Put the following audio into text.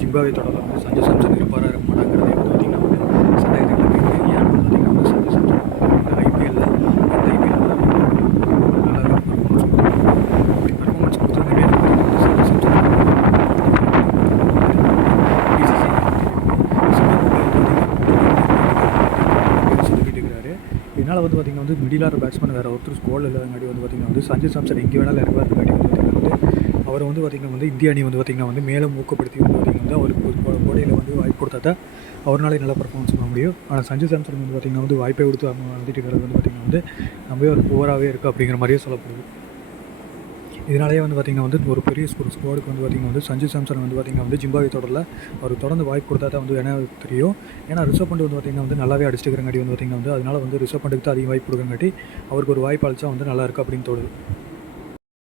Zimbabwe தொடரில் வந்து சஞ்சு சாம்சன் இருப்பாரா இருக்க மாட்டாங்கிறதே வந்து பார்த்திங்கன்னா வந்து சந்தேகத்துக்கு இருக்குது. ஏன்னு வந்து பார்த்திங்கன்னா வந்து சஞ்சு சாம்சன் வந்து ஐபிஎல்லில் நல்லா பர்ஃபார்மன்ஸ் கொடுத்ததுமே வந்து சஞ்சு சாம்சன் சுற்றிக்கிட்டு இருக்கிறாரு. இதனால் வந்து பார்த்திங்கன்னா வந்து மிடில் ஆர்டர் பேட்ஸ்மேன் வேறு ஒருத்தர் ஸ்கோரில் இல்லாதங்காட்டி வந்து பார்த்திங்கன்னா வந்து சஞ்சு சாம்சன் எங்கே வேணாலும் இறங்குறதுக்காட்டி வந்து பார்த்திங்கன்னா வந்து அவரை வந்து பார்த்திங்கன்னா வந்து இந்திய அணி வந்து பார்த்திங்கன்னா வந்து மேலும் ஊக்கப்படுத்தி வந்து பார்த்திங்கன்னா வந்து அவருக்கு ஒரு போட்டியில் வந்து வாய்ப்பு கொடுத்தா தான் அவராலே நல்லா பர்ஃபார்மன்ஸ் பண்ண முடியும். ஆனால் சஞ்சு சாம்சன் வந்து பார்த்திங்கன்னா வந்து வாய்ப்பை கொடுத்து வந்துட்டு இருக்கிறது வந்து பார்த்திங்கன்னா வந்து நம்ம ஒரு புவராகவே இருக்குது அப்படிங்கிற மாதிரியே சொல்லப்படுது. இதனாலேயே வந்து பார்த்திங்கன்னா வந்து ஒரு பெரிய ஸ்குவாடுக்கு வந்து பார்த்திங்கன்னா வந்து சஞ்சு சாம்சன் வந்து பார்த்திங்கன்னா வந்து ஜிம்பாப்வே தொடரில் அவர் தொடர்ந்து வாய்ப்பு கொடுத்தா தான் வந்து என்ன தெரியும். ஏன்னா ரிஷப் பண்ட் வந்து பார்த்திங்கன்னா வந்து நல்லாவே அடிச்சுக்கிறங்காட்டி வந்து பார்த்திங்கன்னா வந்து அதனால் வந்து ரிஷப் பண்ட்டுக்கு தான் அதிக வாய்ப்பு கொடுக்குறங்காட்டி அவருக்கு ஒரு வாய்ப்பு அளிச்சா வந்து நல்லா இருக்குது அப்படின்னு தோணுது.